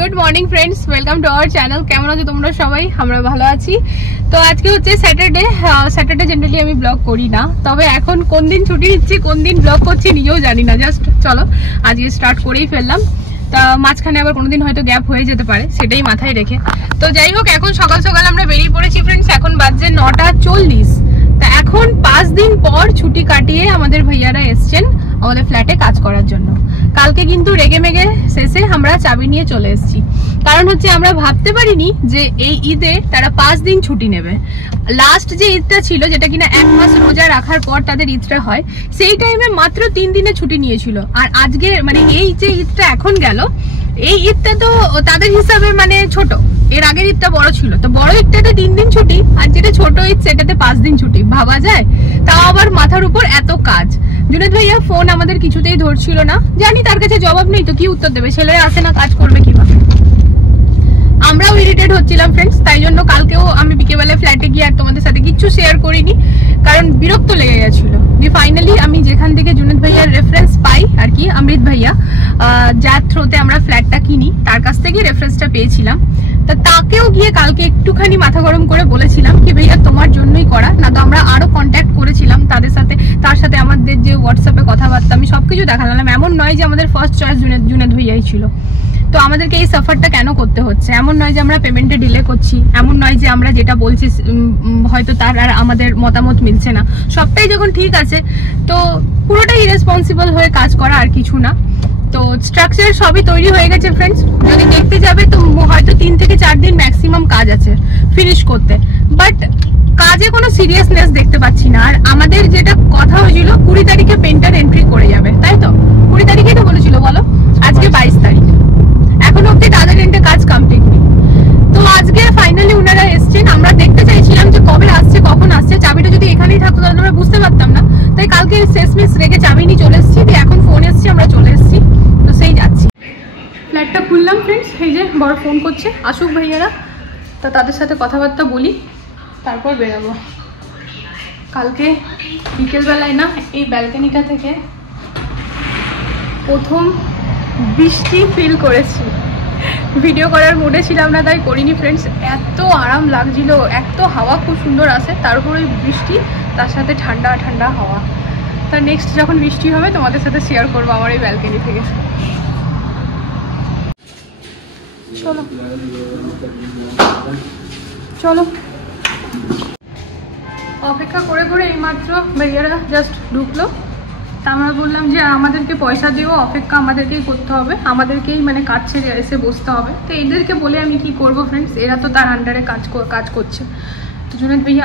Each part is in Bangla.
Good morning friends, welcome to our channel. কেমন আছো তোমরা সবাই? আমরা ভালো আছি। তো আজকে হচ্ছে স্যাটারডে জেনারেলি আমি ব্লগ করি না, তবে এখন কোন দিন ছুটি নিচ্ছি কোন দিন ব্লগ করছি নিজেও জানি না। জাস্ট চলো আজকে স্টার্ট করেই ফেললাম। তা মাঝখানে আবার কোনোদিন হয়তো গ্যাপ হয়ে যেতে পারে, সেটাই মাথায় রেখে। তো যাই হোক, এখন সকাল সকাল আমরা বেরিয়ে পড়েছি ফ্রেন্ডস। এখন বাজে 9:40। তা এখন 5 দিন পর ছুটি কাটিয়ে আমাদের ভাইয়ারা এসছেন আমাদের ফ্ল্যাটে কাজ করার জন্য। কালকে কিন্তু রেগে মেগে শেষে আমরা চাবি নিয়ে চলে এসেছি। কারণ হচ্ছে আমরা ভাবতে পারিনি যে এই ঈদে তারা 5 দিন ছুটি নেবে। লাস্ট যে ঈদটা ছিল, যেটা কিনা 1 মাস রোজা রাখার পর তাদের ঈদটা হয়, সেই টাইমে মাত্র 3 দিনের ছুটি নিয়েছিল। আর আজকে মানে এই যে ঈদটা এখন গেল, এই ঈদটা তো তাদের হিসাবে মানে ছোট। এর আগের ঈদটা বড় ছিল, তো বড় ঈদটাতে 3 দিন ছুটি, আর যেটা ছোট ঈদ সেটাতে 5 দিন ছুটি। ভাবা যায়? তাও আবার মাথার উপর এত কাজ। জুনেদ ভাইয়া ফোন আমাদের কিছুতেই ধরছিল না। জানি তার কাছে জবাব নেই, তো কি উত্তর দেবে? ছেলেরা আসে না, কাজ করবে কিভাবে? আমরাও ইরিটেট হচ্ছিলাম ফ্রেন্ডস। তাই জন্য কালকেও আমি বিকেলবেলা ফ্ল্যাটে গিয়ে আর তোমাদের সাথে কিছু শেয়ার করিনি, কারণ বিরক্ত লেগে গেছিল। যে ফাইনালি আমি যেখান থেকে জুনেদ ভাইয়ার রেফারেন্স পাই আর কি, অমৃত ভাইয়া যার থ্রোতে আমরা ফ্ল্যাটটা কিনি, তার কাছ থেকে রেফারেন্সটা পেয়েছিলাম। তা তাকেও গিয়ে কালকে একটুখানি মাথা গরম করে বলেছিলাম কি ভাইয়া তোমার জন্যই করা, না তো আমরা আরো কন্ট্যাক্ট করেছিলাম তাদের সাথে। তার সাথে আমাদের যে হোয়াটসঅ্যাপে কথাবার্তা আমি সবকিছু দেখালাম। এমন নয় যে আমাদের ফার্স্ট চয়েস জুনেদ ভাইয়াই ছিল। তো আমাদেরকে এই সাফারটা কেন করতে হচ্ছে? এমন নয় যে আমরা পেমেন্টে ডিলে করছি, এমন নয় যে আমরা যেটা বলছি হয়তো তার আর আমাদের মতামত মিলছে না। সবটাই যখন ঠিক আছে, তো পুরোটাই ইরেসপন্সিবল হয়ে কাজ করা, আর কিছু না। তো স্ট্রাকচার সবই তৈরি হয়ে গেছে ফ্রেন্ডস। যদি দেখতে যাবে তো হয়তো 3 থেকে 4 দিন ম্যাক্সিমাম কাজ আছে ফিনিশ করতে, বাট কাজে কোনো সিরিয়াসনেস দেখতে পাচ্ছি না। আর আমাদের যেটা কথা হয়েছিল 20 তারিখে পেন্টার এন্ট্রি করে যাবে, তাই তো? 20 তারিখেই তো বলেছিল, বলো? আজকে 22 তারিখ, এখন অব্দি তাদের এন্ডে কাজ কমপ্লিট নেই। তো আজকে ফাইনালি ওনারা এসছেন। আমরা দেখতে চাইছিলাম যে কবে আসছে, কখন আসছে। চাবিটা যদি এখানেই থাকতো তাহলে আমরা বুঝতে পারতাম না। তাই কালকে শেষমেশ রেখে চাবি নিয়ে চলে এসেছি। এখন ফোন এসছে, আমরা চলে এসেছি। তো সেই যাচ্ছি, ফ্ল্যাটটা খুললাম ফ্রেন্ডস। এই যে বড় ফোন করছে, আসুক ভাইয়ারা, তা তাদের সাথে কথাবার্তা বলি, তারপর বেরাবো। কালকে বিকেলবেলায় না এই ব্যালকনিটা থেকে প্রথম বৃষ্টি ফিল করেছি। ভিডিও করার মুডে ছিলাম না, তাই করিনি ফ্রেন্ডস। এত আরাম লাগছিল, এত হাওয়া খুব সুন্দর আসে, তার উপর ওই বৃষ্টি, তার সাথে ঠান্ডা ঠান্ডা হাওয়া। তার নেক্সট যখন বৃষ্টি হবে তোমাদের সাথে শেয়ার করবো আমার এই ব্যালকনি থেকে। চলো চলো। অপেক্ষা করে করে এইমাত্র ভাইয়ারা জাস্ট ঢুকলো। তা আমরা বললাম যে আমাদেরকে পয়সা দিয়েও অপেক্ষা আমাদেরকেই করতে হবে, আমাদেরকেই মানে কাজ ছেড়ে এসে বসতে হবে। তো এদেরকে বলে আমি কি করব ফ্রেন্ডস? এরা তো তার আন্ডারে কাজ করছে। তো জুনেদ ভাইয়া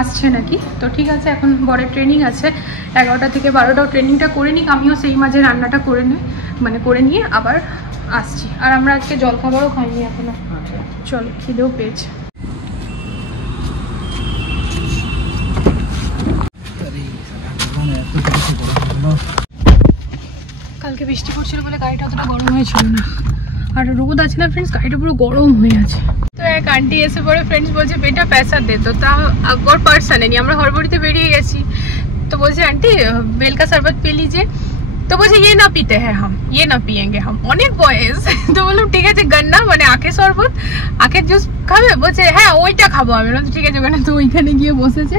আসছে নাকি? তো ঠিক আছে, এখন বড় ট্রেনিং আছে 11টা থেকে 12টাও ট্রেনিংটা করে নিক, আমিও সেই মাঝে রান্নাটা করে নিয়ে আবার আসছি। আর আমরা আজকে জলখাবারও খাইনি এখনো। চলো, খিদেও পেয়েছে। কালকে বৃষ্টি পড়ছিল বলে গাড়িটা অতটা গরম হয়েছিল না, আর রোদ আছে না ফ্রেন্ডস, গাড়িটা পুরো গরম হয়ে আছে। তো এক আন্টি এসে পরে ফ্রেন্ডস বলছে বেটা পয়সা দে, তো তা और पर्स আনেনি। আমরা হড়বড়িতে বেরিয়ে গেছি। তো বলছে আন্টি বেল का शरबत पी लीजिए। তো বলছে ये ना पीते हैं हम, ये ना पियेंगे हम। অনেক বয়স। তো বললাম ঠিক আছে, গন্না মানে আখের শরবত, আখের জুস খাবে? বলছে হ্যাঁ ওইটা খাবো। আমি বললাম ঠিক আছে ওখানে। তো ওইখানে গিয়ে বসেছে,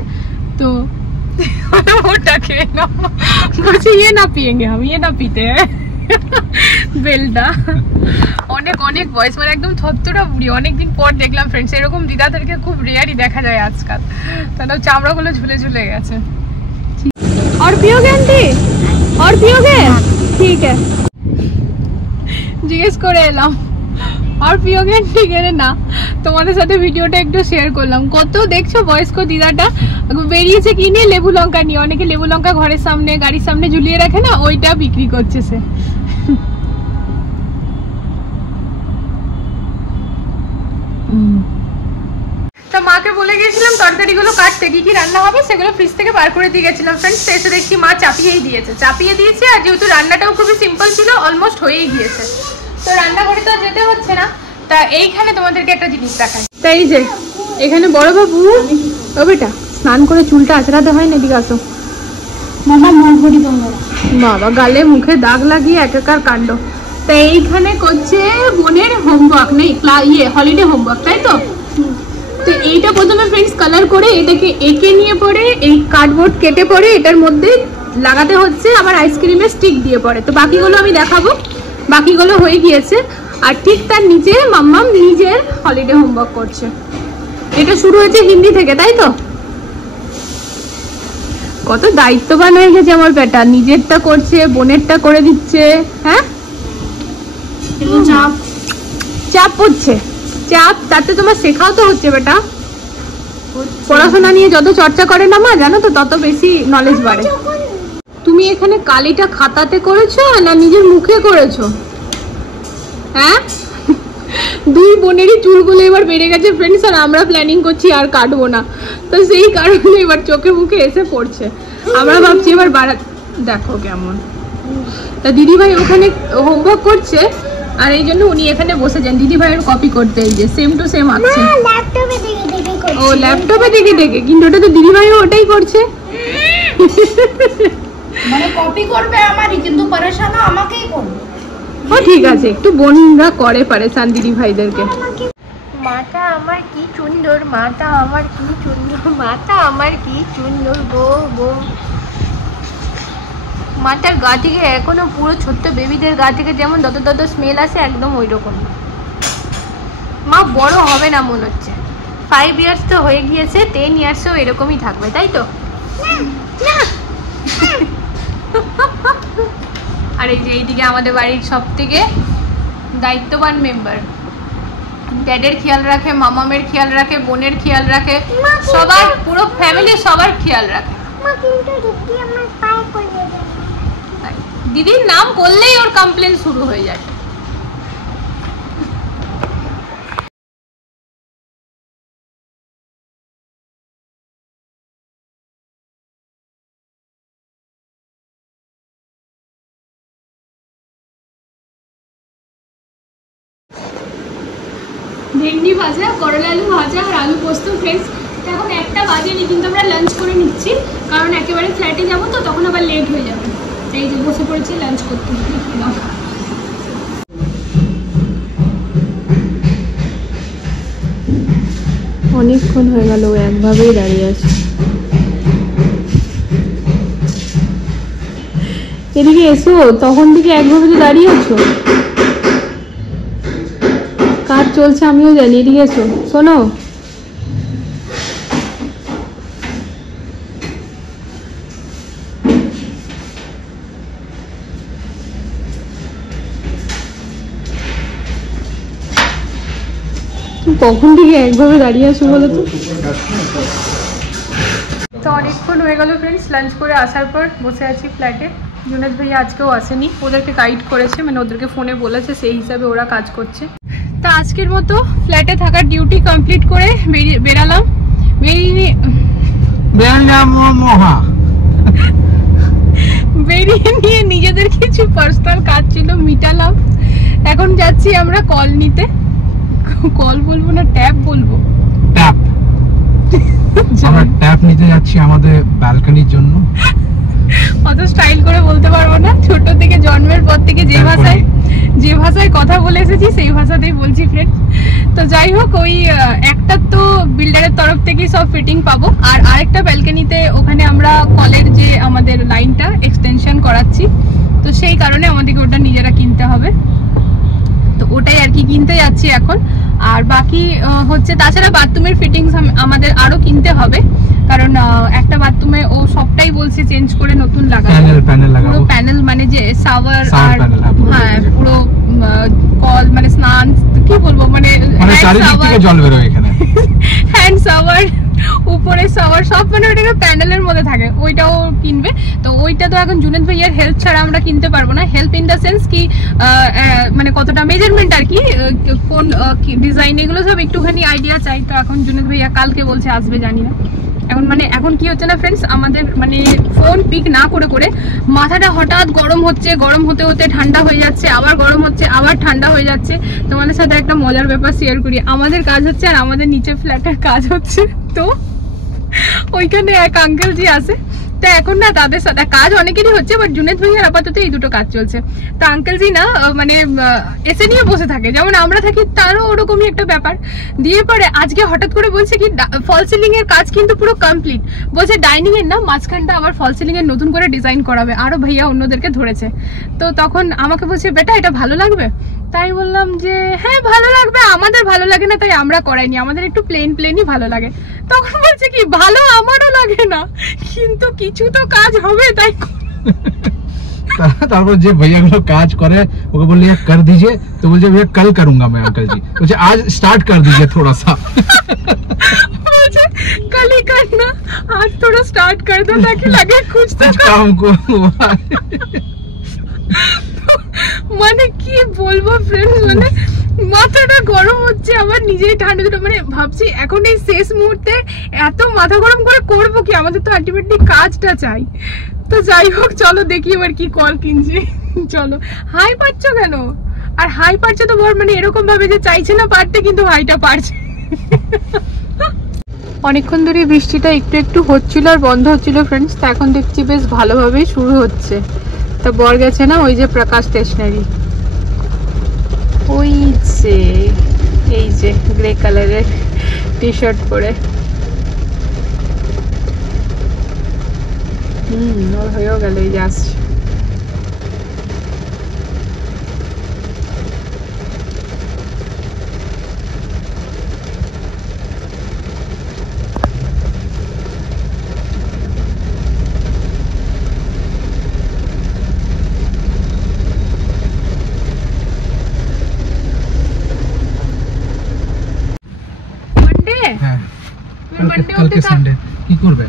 তো ওটা খেয়ে নাও। বলছে ये ना पियेंगे हम, ये ना पीते हैं। বেলটা অনেক অনেক বয়স, মানে একদম থত্তরা বুড়ি। অনেকদিন পর দেখলাম ফ্রেন্ডস, এরকম দিদাদেরকে খুব রেয়ারই দেখা যায় আজকাল। তাহলে চামড়াগুলো ঝুলে ঝুলে গেছে। और पियोगे आंटी? और पियोगे? ठीक है, জিজ্ঞেস করে এলাম আর পিওগে আন্টি গেলে না। তোমাদের সাথে ভিডিওটা একটু শেয়ার করলাম। কত দেখছো বয়স্ক দিদাটা বেরিয়েছে কি নিয়ে? লেবু লঙ্কা নিয়ে। অনেকে লেবু লঙ্কা ঘরের সামনে গাড়ির সামনে ঝুলিয়ে রাখে না, ওইটা বিক্রি করছে সে। তা মাকে বলে গেছিলাম তরকারিগুলো কাটতে, কি কি রান্না হবে সেগুলো ফ্রিজ থেকে বার করে দিয়ে গেছিলাম ফ্রেন্ডস। এসে দেখছি মা চাপিয়ে দিয়েছে। আর যেহেতু রান্নাটাও খুবই সিম্পল ছিল, অলমোস্ট হয়েই গিয়েছে। তো রান্নাঘরে তো যেতে হচ্ছে না। তা এইখানে তোমাদেরকে একটা জিনিস দেখাই। তাই যে এখানে বড় বাবু, ও বেটা স্নান করে চুলটা আঁচড়াতে হয় না, এদিকে আসো। বাবা গালে মুখে দাগ লাগিয়ে একাকার কাণ্ড। তো তো এইখানে করছে বোনের হোমওয়ার্ক নেই হলিডে হোমওয়ার্ক, তাই তো? তো এইটা প্রথমে ফ্রেন্ডস কালার করে এটাকে এঁকে নিয়ে পরে এই কার্ডবোর্ড কেটে পরে এটার মধ্যে লাগাতে হচ্ছে, আবার আইসক্রিমের স্টিক দিয়ে পরে। তো বাকিগুলো আমি দেখাবো, বাকিগুলো হয়ে গিয়েছে। আর ঠিক তার নিচে মাম্মাম নিজের হলিডে হোমওয়ার্ক করছে। এটা শুরু হয়েছে হিন্দি থেকে, তাই তো? কত দায়িত্ববান হয়ে গেছে আমার বেটা, নিজেরটা করছে, বোনেরটা করে দিচ্ছে। হ্যাঁ, চাপ চাপ পড়ছে, চাপ। তাতে তোমার শেখাও তো হচ্ছে বেটা। পড়াশোনা নিয়ে যত চর্চা করে না মা, জানো তো তত বেশি নলেজ বাড়ে। তুমি এখানে কালিটা খাতাতে করেছো না নিজের মুখে করেছো? হ্যাঁ, দুই বোনেরই চুলগুলো এবার বেড়ে গেছে ফ্রেন্ডস, আর আমরা প্ল্যানিং করছি আর কাটবো না। তো সেই কারণে এবার চোখে মুখে এসে পড়ছে। আমরা ভাবছি এবার দেখো কেমন। তা দিদি ভাই ওখানে হোমওয়ার্ক করছে, আর এই জন্য উনি এখানে বসেছেন দিদি ভাইয়ের কপি করতে। এই যে সেম টু সেম আছে। ও ল্যাপটপে দেখে দেখে, কিন্তু ওটা তো দিদি ভাইও ওটাই করছে। মানে কপি করবে আমারই, কিন্তু পরেশান আমাকেই করবে। ও ঠিক আছে, একটু বোনরা করে পরেশান দিদি ভাইদেরকে। মাটা আমার কি সুন্দর, মাটা আমার কি সুন্দর, মাটা আমার কি সুন্দর গো গো। মাটার গা থেকে এখনো পুরো ছোট্ট বেবিদের গা থেকে যেমন যত স্মেল আসে, একদম ওই রকম। মা বড় হবে না মনে হচ্ছে। 5 ইয়ার্স তো হয়ে গিয়েছে, 10 ইয়ার্সও এরকমই থাকবে, তাই তো? না। আর এই যে এইদিকে আমাদের বাড়ির সব থেকে দায়িত্ববান মেম্বার, ড্যাডের খেয়াল রাখে, মামামের খেয়াল রাখে, বোনের খেয়াল রাখে, সবার, পুরো ফ্যামিলি সবার খেয়াল রাখে। দিদির নাম করলেই ওর কমপ্লেন শুরু হয়ে যায়। ভেন্ডি ভাজা, করলা আলু ভাজা আর আলু পোস্ত ফ্রেন্ডস। এখন 1টা বাজেনি, কিন্তু আমরা লাঞ্চ করে নিচ্ছি, কারণ একেবারে ফ্ল্যাটে যাবো তো তখন আবার লেট হয়ে যাবে। এই যে বসে পড়েছি লাঞ্চ করতে। অনেকক্ষণ হয়ে গেল একভাবেই দাঁড়িয়ে আছে। এদিকে এসো, তখন থেকে একভাবে তো দাঁড়িয়ে আছো। কাজ চলছে আমিও জানি, এদিকে এসো। শোনো, কখন থেকে একভাবে দাঁড়িয়ে আছো বলো তো? তো অনেকক্ষণ হয়ে গেল ফ্রেন্ডস, লাঞ্চ করে আসার পর বসে আছি ফ্ল্যাটে। জুনেদ ভাইয়া আজকেও আসেনি, ওদেরকে গাইড করেছে, মানে ওদেরকে ফোনে বলেছে, সেই হিসাবে ওরা কাজ করছে। তো আজকের মতো ফ্ল্যাটে থাকার ডিউটি কমপ্লিট করে বেরালাম। বেরিয়ে নিয়ে নিজেদের কিছু পার্সোনাল কাজ ছিল মিটালাম। এখন যাচ্ছি আমরা কল নিতে। কল বলবো না, ট্যাপ বলবো। ট্যাপ, আমরা ট্যাপ নিতে যাচ্ছি আমাদের ব্যালকনির জন্য। অত স্টাইল করে বলতে পারবো না, ছোট থেকে জন্মের পর থেকে যে ভাষায় কথা বলে এসেছি সেই ভাষাতেই বলছি ফ্রেন্ড। তো যাই হোক, ওই একটা তো বিল্ডারের তরফ থেকেই সব ফিটিং পাবো, আর আরেকটা ব্যালকনিতে ওখানে আমরা কলের যে আমাদের লাইনটা এক্সটেনশন করাচ্ছি, তো সেই কারণে আমাদেরকে ওটা নিজেরা কিনতে হবে। তো ওটাই আর কি কিনতে যাচ্ছি এখন। আর বাকি হচ্ছে তাছাড়া বাথরুমের ফিটিংস আমাদের আরো কিনতে হবে, কারণ একটা বাথরুমে ও সবটাই বলছে চেঞ্জ করে নতুন লাগাবো। পুরো প্যানেল, মানে যে শাওয়ার আর হ্যাঁ পুরো কল, মানে স্নান কি বলবো, মানে জল বেরোয় এখানে, হ্যান্ড শাওয়ার, উপরে শাওয়ার, সব মানে ওটাকে প্যানেলের মধ্যে থাকে, ওইটাও কিনবে। তো ওইটা তো এখন জুনেদ ভাইয়ার হেল্প ছাড়া আমরা কিনতে পারবো না। হেল্প ইন দ্য সেন্স কি, মানে কতটা মেজারমেন্ট আর কি, কোন ডিজাইন, এগুলো সব একটুখানি আইডিয়া চাই। তো এখন জুনেদ ভাইয়া কালকে বলছে আসবে, জানি না। এখন কি হচ্ছে না ফ্রেন্ডস, আমাদের মানে ফোন পিক না করে করে মাথাটা হঠাৎ গরম হচ্ছে, গরম হতে হতে ঠান্ডা হয়ে যাচ্ছে, আবার গরম হচ্ছে, আবার ঠান্ডা হয়ে যাচ্ছে। তোমাদের সাথে একটা মজার ব্যাপার শেয়ার করি। আমাদের কাজ হচ্ছে আর আমাদের নিচে ফ্ল্যাটের কাজ হচ্ছে। তো ওইখানে এক আঙ্কেল জি আছে, তো এখন না তাদের সাথে কাজ অনেকেরই হচ্ছে, বাট জুনেদ ভাইয়ার আপাতত এই দুটো কাজ চলছে। তো আঙ্কেল জি না মানে এসে নিয়ে বসে থাকে, যেমন আমরা থাকি তারও ওরকমই একটা ব্যাপার। দিয়ে পরে আজকে হঠাৎ করে বলছে কি ফল সিলিং এর কাজ কিন্তু পুরো কমপ্লিট, বলছে ডাইনিং এর না মাঝখানটা আবার ফল সিলিং এর নতুন করে ডিজাইন করাবে, আরো ভাইয়া অন্যদেরকে ধরেছে। তো তখন আমাকে বলছে বেটা এটা ভালো লাগবে, তাই বললাম যে হ্যাঁ ভালো লাগবে, আমাদের ভালো লাগে না তাই আমরা করাইনি, আমাদের একটু প্লেনই ভালো লাগে। তখন বলছে কি ভালো আমারও লাগে না, কিন্তু কিছু তো কাজ হবে তাই। তারপর যে भैया গুলো কাজ করে ওকে বললি कर दीजिए, तो बोलते भैया कल करूंगा मैं अंकल जी, बोलते आज स्टार्ट कर दीजिए थोड़ा सा। बोलते कल ही करना, आज थोड़ा स्टार्ट कर दो ताकि लगे कुछ तो काम को। মানে কি বলবো ফ্রেন্ডস, মানে মাথাটা গরম হচ্ছে, আবার নিজেই ঠান্ডা দুটো, মানে ভাবছি এখন এই শেষ মুহূর্তে এত মাথা গরম করে করবো কি, আমাদের তো আলটিমেটলি কাজটা চাই। তো যাই হোক চলো দেখি এবার কি কল কিনছি। চলো হাই পাচ্ছ কেন, আর হাই পাচ্ছে তো বল মানে এরকম ভাবে যে চাইছে না পারতে, কিন্তু হাইটা পারছে। অনেকক্ষণ ধরে বৃষ্টিটা একটু একটু হচ্ছিল আর বন্ধ হচ্ছিল ফ্রেন্ডস, তো এখন দেখছি বেশ ভালোভাবেই শুরু হচ্ছে। তা বর গেছে না ওই যে প্রকাশ স্টেশনারি, ওই যে এই যে গ্রে কালারের টি শার্ট পরে, ওর হয়েও গেল এই যে আসছে। কালকে সানডে কি করবে,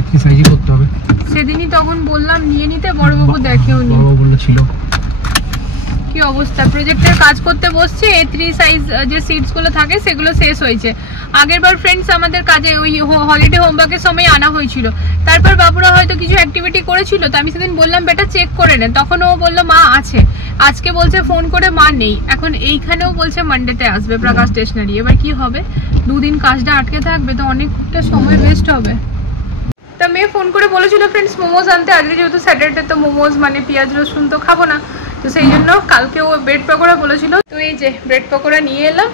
একই সাইজই করতে হবে। সেদিনই তখন বললাম নিয়ে নিতে, বড়বাবু দেখেও নি, বড়বাবু বলেছিল। কি অবস্থা, প্রজেক্টের কাজ করতে বসছে, A3 সাইজ যে সিটস গুলো থাকে সেগুলো শেষ হয়েছে। আগের বার ফ্রেন্ডস আমাদের কাজে ওই হলিডে হোমওয়ার্কের সময় আনা হয়েছিল, তারপর বাবুরা হয়তো কিছু অ্যাক্টিভিটি করেছিল, তো আমি সেদিন বললাম বেটা চেক করে নেন, তখন ও বললো মা আছে, আজকে বলছে ফোন করে মা নেই, এখন এইখানেও বলছে মানডেতে আসবে প্রকাশ স্টেশনারি। এবার কি হবে, দুদিন কাজটা আটকে থাকবে তো অনেকটা সময় ওয়েস্ট হবে। তা মেয়ে ফোন করে বলেছিল ফ্রেন্ডস মোমোজ আনতে, আজকে যেহেতু স্যাটারডে তো মোমোজ মানে পেঁয়াজ রসুন তো খাবো না, তো সেই জন্য কালকে ও ব্রেড পকোড়া বলেছিল, তো এই যে ব্রেড পকোড়া নিয়ে এলাম।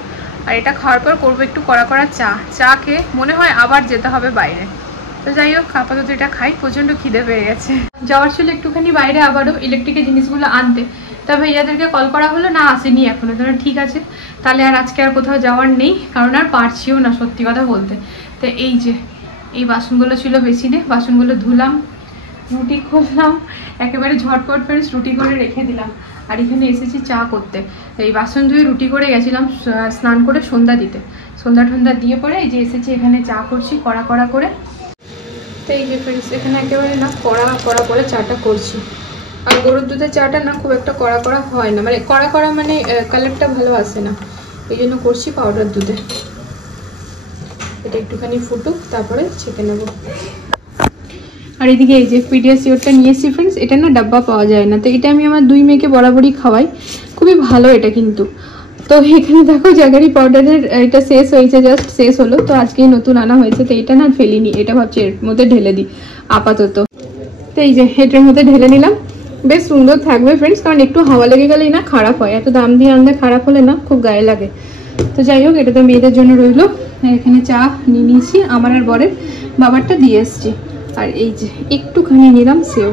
আর এটা খাওয়ার পর করবো একটু কড়া কড়া চা খেয়ে মনে হয় আবার যেতে হবে বাইরে। তো যাই হোক আপাতত এটা খাই, প্রচণ্ড খিদে পেয়ে গেছে। যাওয়ার ছিল একটুখানি বাইরে আবারও ইলেকট্রিকের জিনিসগুলো আনতে, তা ভাইয়াদেরকে কল করা হলো না, আসেনি এখনো। তাহলে ঠিক আছে, তাহলে আর আজকে আর কোথাও যাওয়ার নেই, কারণ আর পারছিও না সত্যি কথা বলতে। তো এই যে এই বাসনগুলো ছিল বেসিনে, বাসনগুলো ধুলাম, রুটি করলাম, একেবারে ঝটপট ফ্রেন্ডস রুটি করে রেখে দিলাম। আর এখানে এসেছি চা করতে, এই বাসন ধুয়ে রুটি করে গেছিলাম স্নান করে সন্ধ্যা দিতে, সন্ধ্যা টন্ধা দিয়ে পরে এই যে এসেছি এখানে চা করছি কড়া কড়া করে। তো এই যে ফ্রেন্ডস এখানে একেবারে না কড়া কড়া করে চাটা করছি। আর গরুর দুধের চাটা না খুব একটা কড়া কড়া হয় না, মানে কড়া কড়া মানে কালারটা ভালো আসে না, ওই জন্য করছি পাউডার দুধে। এটা একটুখানি ফুটুক তারপরে ছেঁকে নেব। আর এদিকে এই যে পিডিয়াসিওরটা নিয়ে এসেছি ফ্রেন্ডস, এটা না ডাব্বা পাওয়া যায় না, তো এটা আমি আমার দুই মেয়েকে বরাবরই খাওয়াই, খুবই ভালো এটা কিন্তু। তো এখানে দেখো জাগারি পাউডারের এটা শেষ হয়েছে, জাস্ট শেষ হলো, তো আজকেই নতুন আনা হয়েছে, তো এটা না ফেলিনি, এটা ভাবছি এর মধ্যে ঢেলে দিই আপাতত। তো এই যে এটার মধ্যে ঢেলে নিলাম, বেশ সুন্দর থাকবে ফ্রেন্ডস, কারণ একটু হাওয়া লেগে গেলেই না খারাপ হয়, এত দাম দিয়ে আনলে খারাপ হলে না খুব গায়ে লাগে। তো যাই হোক এটা তো মেয়েদের জন্য রইলো। এখানে চা নিয়ে নিয়েছি, আমার আর বরের, বাবারটা দিয়ে এসছি। আর এই যে একটুখানি নিলাম সেও।